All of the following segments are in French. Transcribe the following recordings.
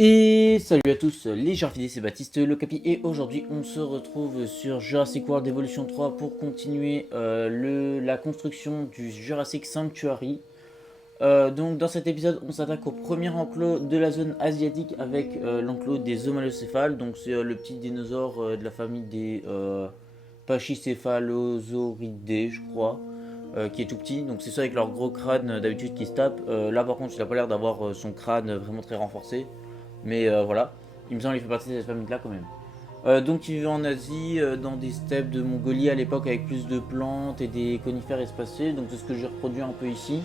Et salut à tous, les Jarfidés, c'est Baptiste le Capi et aujourd'hui on se retrouve sur Jurassic World Evolution 3 pour continuer la construction du Jurassic Sanctuary. Donc dans cet épisode on s'attaque au premier enclos de la zone asiatique avec l'enclos des homalocéphales. Donc c'est le petit dinosaure de la famille des Pachycephalosauridae je crois, qui est tout petit. Donc c'est ça avec leur gros crâne d'habitude qui se tape. Là par contre il a pas l'air d'avoir son crâne vraiment très renforcé. Mais voilà, il me semble qu'il fait partie de cette famille-là quand même. Donc il vivait en Asie, dans des steppes de Mongolie à l'époque avec plus de plantes et des conifères espacés. Donc c'est ce que j'ai reproduit un peu ici.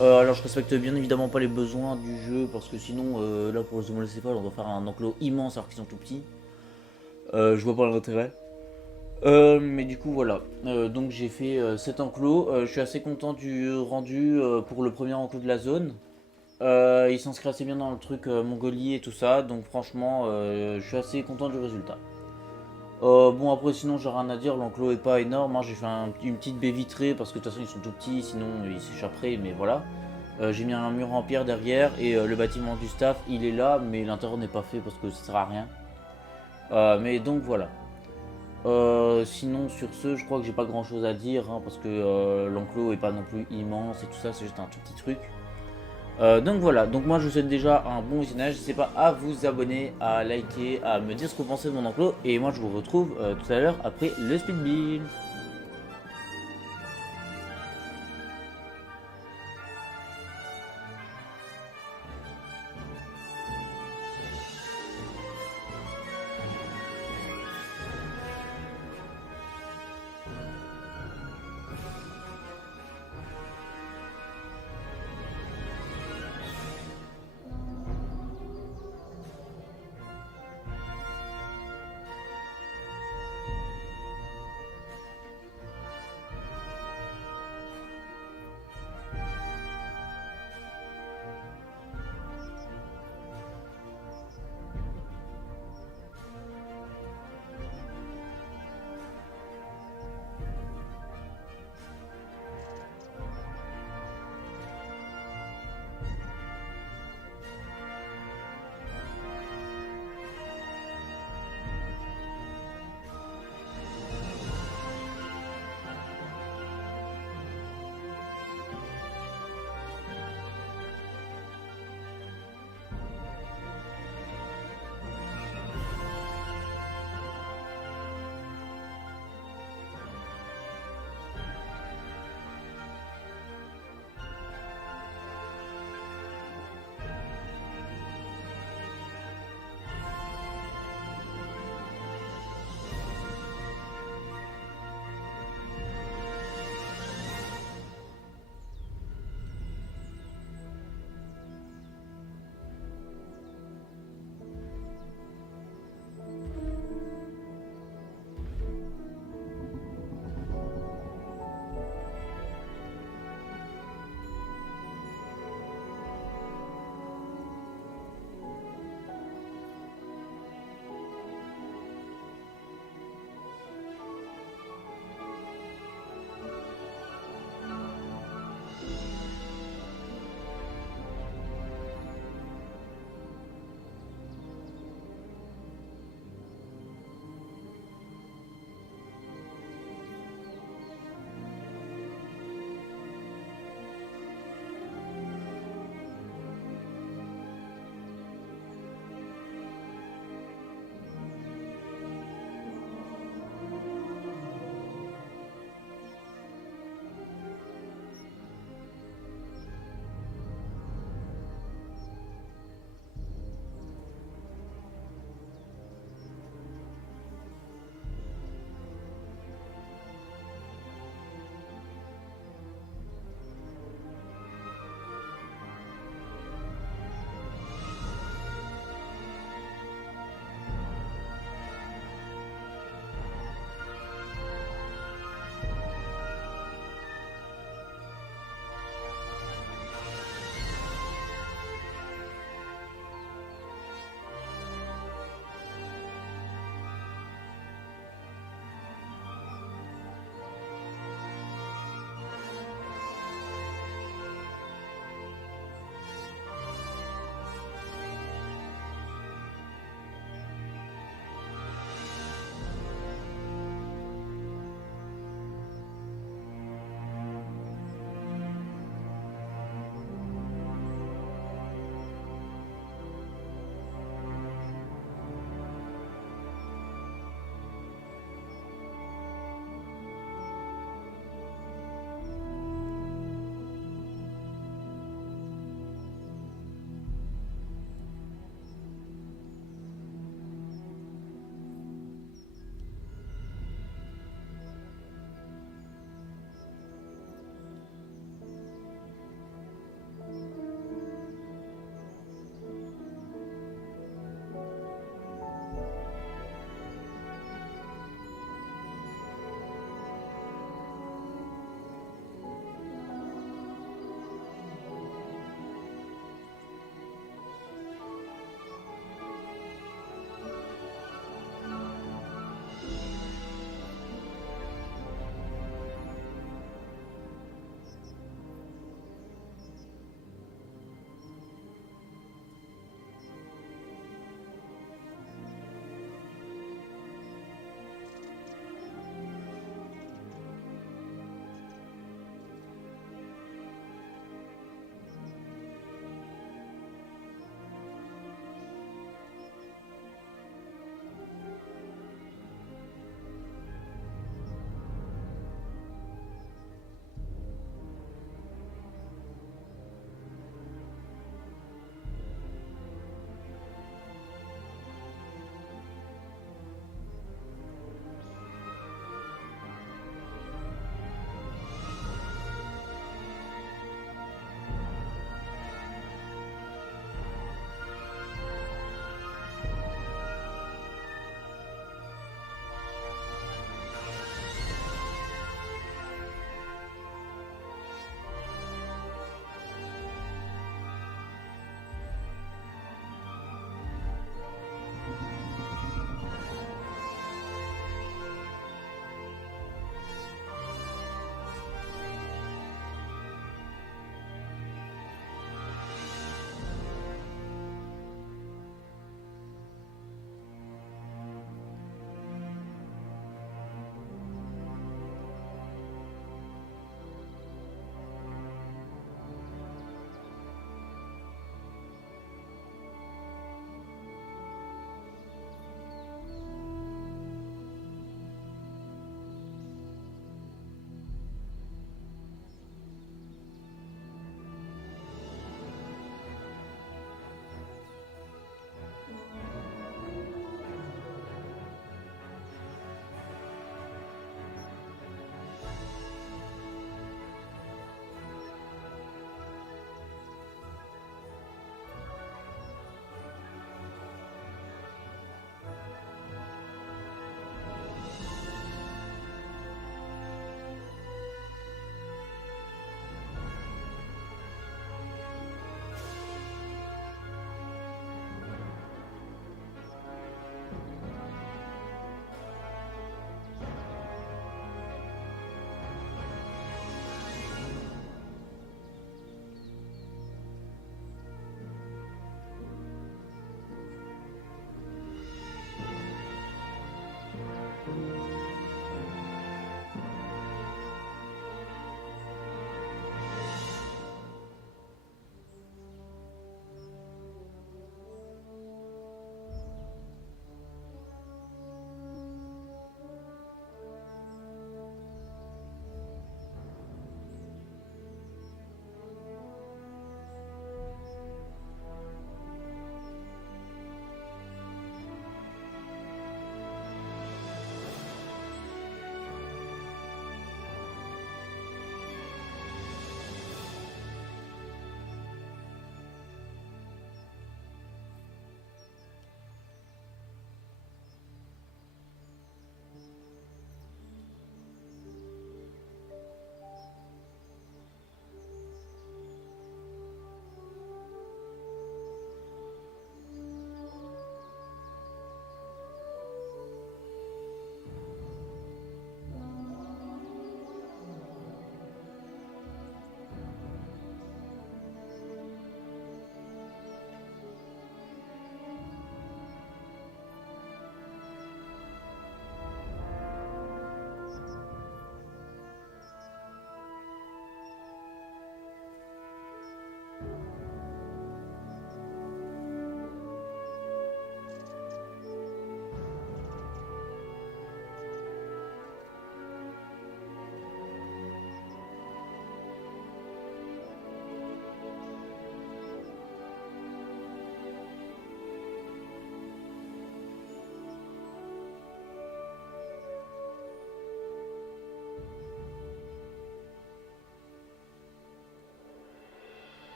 Alors je respecte bien évidemment pas les besoins du jeu parce que sinon là pour les homolocéphales on doit faire un enclos immense alors qu'ils sont tout petits. Je vois pas l'intérêt. Mais du coup voilà, donc j'ai fait cet enclos. Je suis assez content du rendu pour le premier enclos de la zone. Il s'inscrit assez bien dans le truc Mongolie et tout ça, donc franchement, je suis assez content du résultat. Bon, après, sinon, j'ai rien à dire, l'enclos est pas énorme, hein. J'ai fait une petite baie vitrée parce que de toute façon, ils sont tout petits, sinon ils s'échapperaient, mais voilà. J'ai mis un mur en pierre derrière et le bâtiment du staff, il est là, mais l'intérieur n'est pas fait parce que ça sert à rien. Mais donc voilà. Sinon, sur ce, je crois que j'ai pas grand chose à dire hein, parce que l'enclos est pas non plus immense et tout ça, c'est juste un tout petit truc. Donc voilà, donc moi je vous souhaite déjà un bon visionnage, n'hésitez pas à vous abonner, à liker, à me dire ce que vous pensez de mon enclos, et moi je vous retrouve tout à l'heure après le speed build.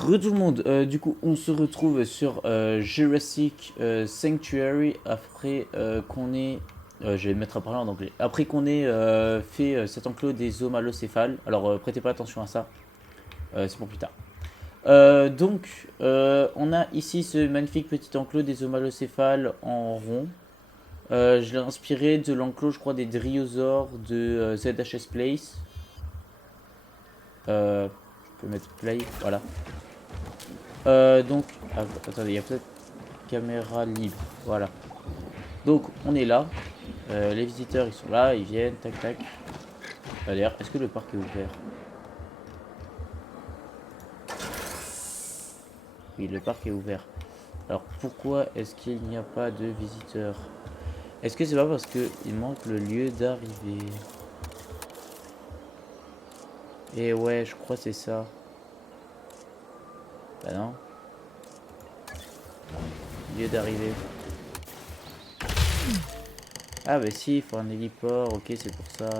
Re tout le monde, du coup on se retrouve sur Jurassic Sanctuary après qu'on ait, je vais me mettre à parler en anglais, après qu'on ait fait cet enclos des zoos malocéphales. Alors prêtez pas attention à ça, c'est pour plus tard. On a ici ce magnifique petit enclos des zoos malocéphales en rond. Je l'ai inspiré de l'enclos, je crois, des dryosaures de ZHS Place. Je peux mettre play, voilà. Attendez, il y a peut-être caméra libre, voilà. Donc, on est là. Les visiteurs, ils sont là, ils viennent, tac, tac. D'ailleurs, est-ce que le parc est ouvert? Oui, le parc est ouvert. Alors, pourquoi est-ce qu'il n'y a pas de visiteurs? Est-ce que c'est pas parce qu'il manque le lieu d'arrivée? Et ouais, je crois que c'est ça. Bah non. Lieu d'arrivée. Ah bah si, il faut un héliport, ok, c'est pour ça.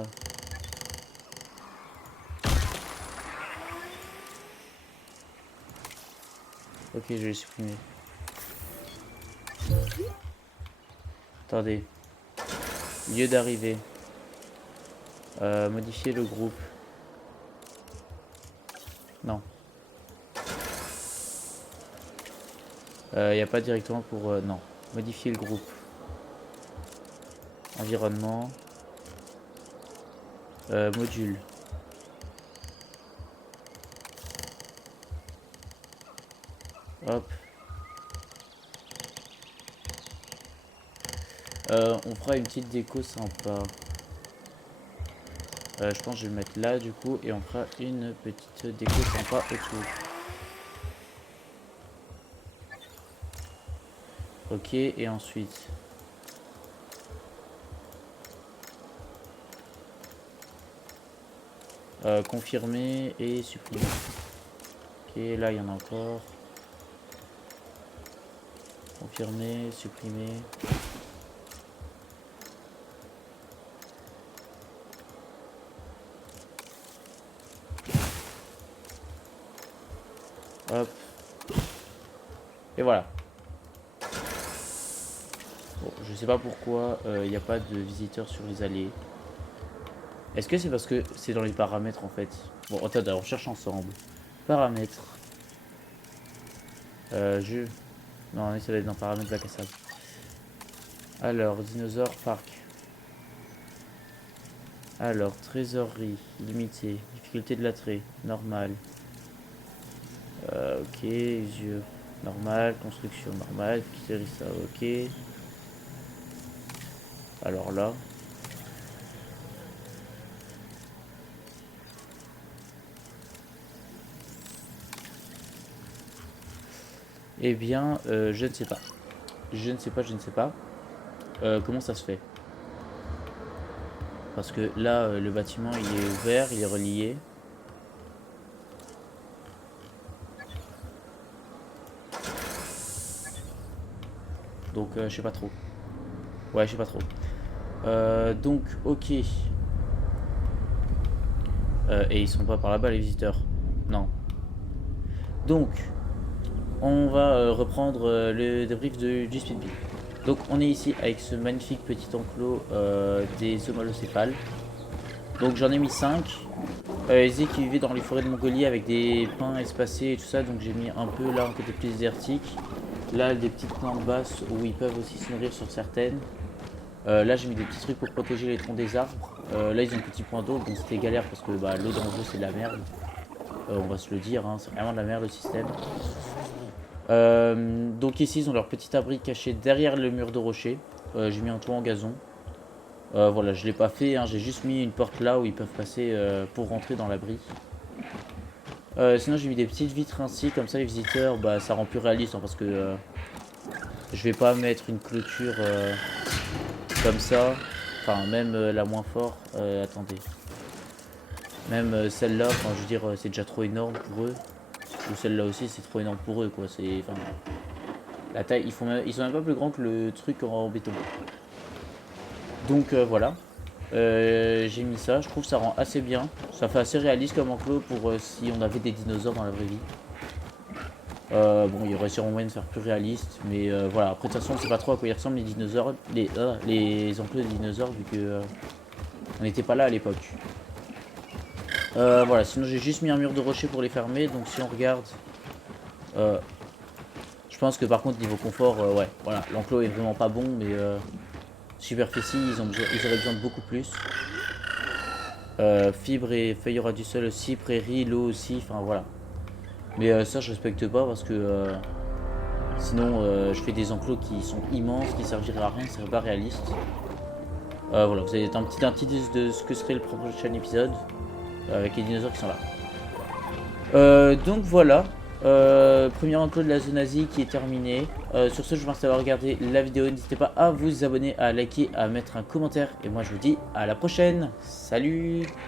Ok, je vais supprimer. Attendez. Lieu d'arrivée. Modifier le groupe. Non. Il n'y a pas directement pour... non. Modifier le groupe. Environnement. Module. Hop. On fera une petite déco sympa. Je pense que je vais le mettre là du coup et on fera une petite déco sympa autour. Ok, et ensuite... confirmer et supprimer. Ok, là il y en a encore. Confirmer, supprimer. Hop. Et voilà. Bon, je sais pas pourquoi il n'y a pas de visiteurs sur les allées. Est-ce que c'est parce que c'est dans les paramètres en fait? Bon, attends, on cherche ensemble. Paramètres. Jeu. Non, ça va être dans paramètres bac à sable. Alors, dinosaure parc. Alors, trésorerie, limité, difficulté de l'attrait, normal. Ok, yeux, normal, construction, normal, ça, ok. Alors là. Eh bien, je ne sais pas. Je ne sais pas, je ne sais pas. Comment ça se fait? Parce que là, le bâtiment, il est ouvert, il est relié. Donc, je sais pas trop. Ouais, je sais pas trop. Donc, ok. Et ils sont pas par là-bas, les visiteurs. Non. Donc, on va reprendre le débrief de G-Speed. Donc, on est ici avec ce magnifique petit enclos des homalocéphales. Donc, j'en ai mis 5. Ils disaient qu'ils vivaient dans les forêts de Mongolie avec des pins espacés et tout ça. Donc, j'ai mis un peu là, un côté plus désertique. Là, des petites plantes basses où ils peuvent aussi se nourrir sur certaines. Là, j'ai mis des petits trucs pour protéger les troncs des arbres. Là, ils ont un petit point d'eau. Donc, c'était galère parce que bah, l'eau dans le jeu, c'est de la merde. On va se le dire, hein, c'est vraiment de la merde le système. Donc ici ils ont leur petit abri caché derrière le mur de rocher. J'ai mis un toit en gazon. Voilà, je l'ai pas fait, hein, j'ai juste mis une porte là où ils peuvent passer pour rentrer dans l'abri. Sinon j'ai mis des petites vitres ainsi, comme ça les visiteurs, bah, ça rend plus réaliste, hein, parce que je vais pas mettre une clôture comme ça. Enfin même la moins fort, attendez. Même celle-là, enfin je veux dire c'est déjà trop énorme pour eux. Ou celle-là aussi c'est trop énorme pour eux quoi, c'est... Enfin, la taille, ils sont même pas plus grands que le truc en béton. Donc voilà. J'ai mis ça, je trouve que ça rend assez bien. Ça fait assez réaliste comme enclos pour si on avait des dinosaures dans la vraie vie. Bon, il y aurait sûrement moyen de faire plus réaliste, mais voilà. Après, de toute façon, on sait pas trop à quoi ils ressemblent les dinosaures, les enclos de dinosaures, vu que on n'était pas là à l'époque. Voilà, sinon j'ai juste mis un mur de rocher pour les fermer, donc si on regarde, je pense que par contre niveau confort, ouais, voilà, l'enclos est vraiment pas bon, mais superficie, ils auraient besoin de beaucoup plus. Fibres et feuilles ras du sol aussi, prairie, l'eau aussi, enfin voilà. Mais ça je respecte pas parce que sinon je fais des enclos qui sont immenses, qui serviraient à rien, c'est pas réaliste. Voilà, vous avez un petit indice de ce que serait le prochain épisode avec les dinosaures qui sont là. Donc voilà, premier enclos de la zone Asie qui est terminé. Sur ce, je vous remercie d'avoir regardé la vidéo. N'hésitez pas à vous abonner, à liker, à mettre un commentaire. Et moi, je vous dis à la prochaine. Salut!